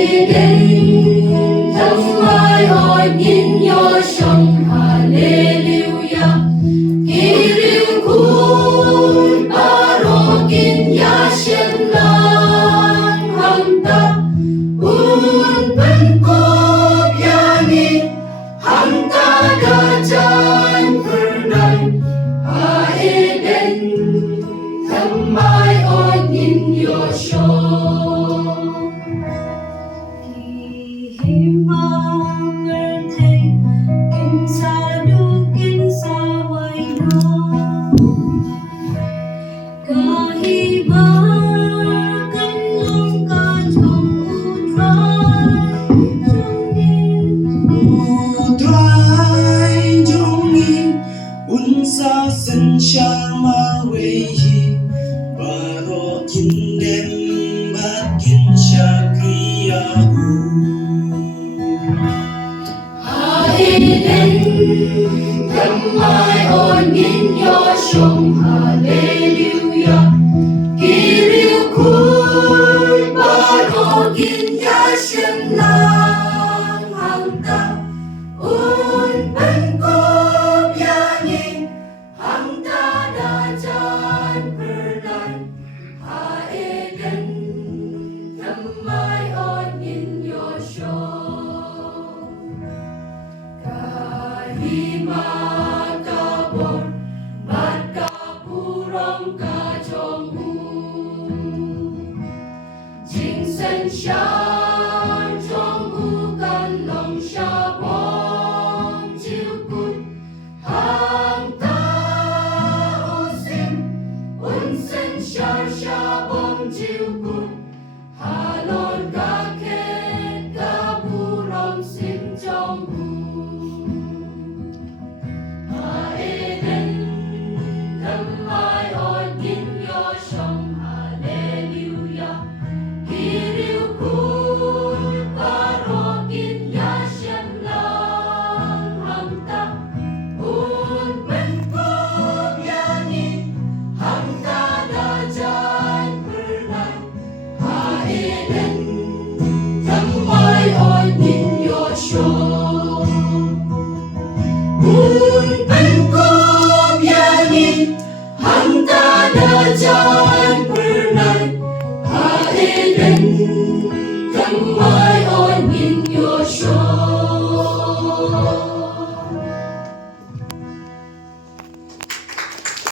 Eden, thăm ai hỏi nhìn nhỏ sông Hallelujah. Kiriu kun parokin ya shem lang hamta un penkop yani hamta dajan pernai ha Eden thăm ai hỏi nhìn nhỏ sông. Himangal thay kinsa du kinsa wayno kahibagan lang ka jong utrai jongin unsa sen shama weihi baro kindem bakin shakriya Eden, thăm ai ôn nhìn nhỏ sông Hallelujah. Kiriu kun parokin ya shem lang hamta un penkop yani hamta dajan pernai ha Eden thăm ai ôn nhìn nhỏ sông. Kahima kabor bat kapurong kajongmu Jing sen shan jongmu kan long sha bong jiu kun hang ta osim un sen shar sha bong jiu kun halor ka ket kapurong sim jongmu Un penkop yani hamta dajan pernai ha Eden thăm